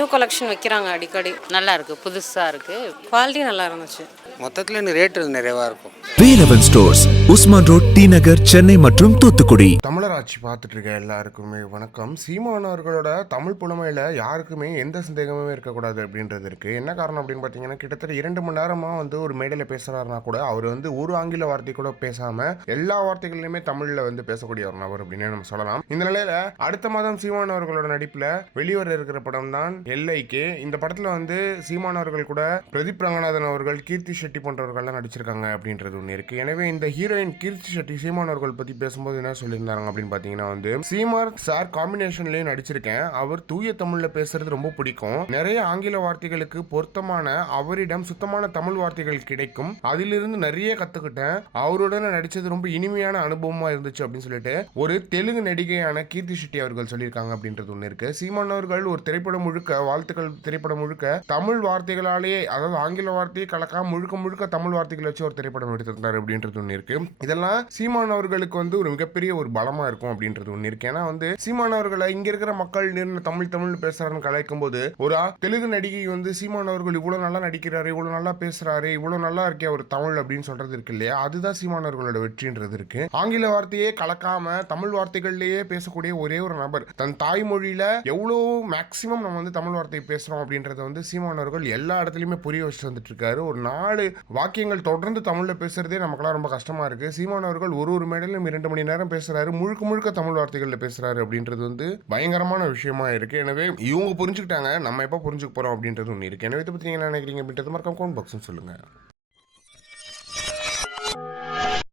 New collection வைக்கிறாங்க அடிக்கடி. நல்லா இருக்கு, புதுசா இருக்கு, குவாலிட்டி நல்லா இருந்துச்சு. மொத்தத்தில் இன்னும் ரேட்டு நிறையவா இருக்கும். Velavan stores, Usman road, T Nagar, Chennai மற்றும் தூத்துக்குடி. தமிழராட்சி பார்த்துட்டு இருக்க எல்லாருக்குமே வணக்கம். சீமானவர்களோட தமிழ் புலமையில யாருக்குமே எந்த சந்தேகமுமே இருக்கக்கூடாது அப்படின்றது இருக்கு. என்ன காரணம் அப்படின்னு பார்த்தீங்கன்னா, கிட்டத்தட்ட 2 மணி நேரமா ஒரு மேடையில் பேசுறாருனா கூட அவர் ஒரு ஆங்கில வார்த்தை கூட பேசாம எல்லா வார்த்தைகளிலுமே தமிழ்ல பேசக்கூடிய ஒரு நபர் அப்படின்னு நம்ம சொல்லலாம். இந்த நிலையில அடுத்த மாதம் சீமானவர்களோட நடிப்புல வெளிவர இருக்கிற படம் தான் எல்ஐகே. இந்த படத்துல சீமானவர்கள் கூட பிரதீப் ரங்கநாதன் அவர்கள், கீர்த்தி ஷெட்டி போன்றவர்கள்லாம் நடிச்சிருக்காங்க அப்படின்றது ஒன்று இருக்கு. எனவே இந்த ஹீரோயின் கீர்த்தி ஷெட்டி சீமானவர்கள் பத்தி பேசும்போது என்ன சொல்லியிருந்தாங்க அப்படின்னு பார்த்தீங்கன்னா, சீமார் சார் காம்பினேஷன்லயும் நடிச்சிருக்கேன். அவர் தூய தமிழ்ல பேசுறது ரொம்ப பிடிக்கும். நிறைய ஆங்கில வார்த்தைகளுக்கு பொருத்தமான அவரிடம் சுத்தமான தமிழ் வார்த்தைகள் கிடைக்கும். அதிலிருந்து நிறைய கத்துக்கிட்டேன். அவருடன் நடிச்சது ரொம்ப இனிமையான அனுபவமா இருந்துச்சு அப்படின்னு சொல்லிட்டு ஒரு தெலுங்கு நடிகையான கீர்த்தி ஷெட்டி அவர்கள் சொல்லியிருக்காங்க அப்படின்றது ஒன்று இருக்கு. சீமானவர்கள் ஒரு திரைப்படம் முழுக்க, வாழ்த்துக்கள் திரைப்படம் முழுக்க தமிழ் வார்த்தைகளாலேயே, அதாவது ஆங்கில வார்த்தையை கலக்காம முழுக்க முழுக்க தமிழ் வார்த்தைகள் வச்சு ஒரு திரைப்படம் எடுத்திருந்தார் அப்படின்றது ஒன்று இருக்கு. இதெல்லாம் சீமான் அவர்களுக்கு ஒரு மிகப்பெரிய ஒரு பலமா இருக்கும் அப்படின்றது ஒன்று இருக்கு. ஏன்னா சீமான் அவர்களை இங்க இருக்கிற மக்கள் தமிழ் பேசுறாருன்னு கலைக்கும் போது ஒரு தெலுங்கு நடிகை சீமான் அவர்கள் இவ்வளவு நல்லா நடிக்கிறாரு, இவ்வளவு நல்லா பேசுறாரு, இவ்வளவு நல்லா இருக்கே ஒரு தமிழ் அப்படின்னு சொல்றது இருக்கு இல்லையா, அதுதான் சீமான் அவர்களோட வெற்றின்றது இருக்கு. ஆங்கில வார்த்தையே கலக்காம தமிழ் வார்த்தைகள்லயே பேசக்கூடிய ஒரே ஒரு நபர். தன் தாய்மொழியில எவ்வளவு மேக்சிமம் நம்ம தமிழ் வார்த்தை பேசுறோம் அப்படின்றத சீமான் அவர்கள் எல்லா இடத்துலயுமே புரிய வச்சுட்டு வந்துட்டு இருக்காரு. ஒரு 4 வாக்கியங்கள் தொடர்ந்து தமிழ்ல பேசுறதே நமக்கெல்லாம் ரொம்ப கஷ்டமா இருக்கு. சீமான் அவர்கள் ஒரு மேடையிலும் 2 மணி நேரம் பேசுறாரு, முழுக்க முழுக்க தமிழ் வார்த்தைகள்ல பேசுறாரு அப்படின்றது பயங்கரமான விஷயமா இருக்கு. எனவே இவங்க புரிஞ்சுக்கிட்டாங்க, நம்ம எப்ப புரிஞ்சுக்க போறோம் அப்படின்றது ஒன்று இருக்கு. எனவே இதை பத்தி நீங்க என்ன நினைக்கிறீங்க அப்படின்றது மறக்காம கமெண்ட் பாக்ஸ்ல சொல்லுங்க.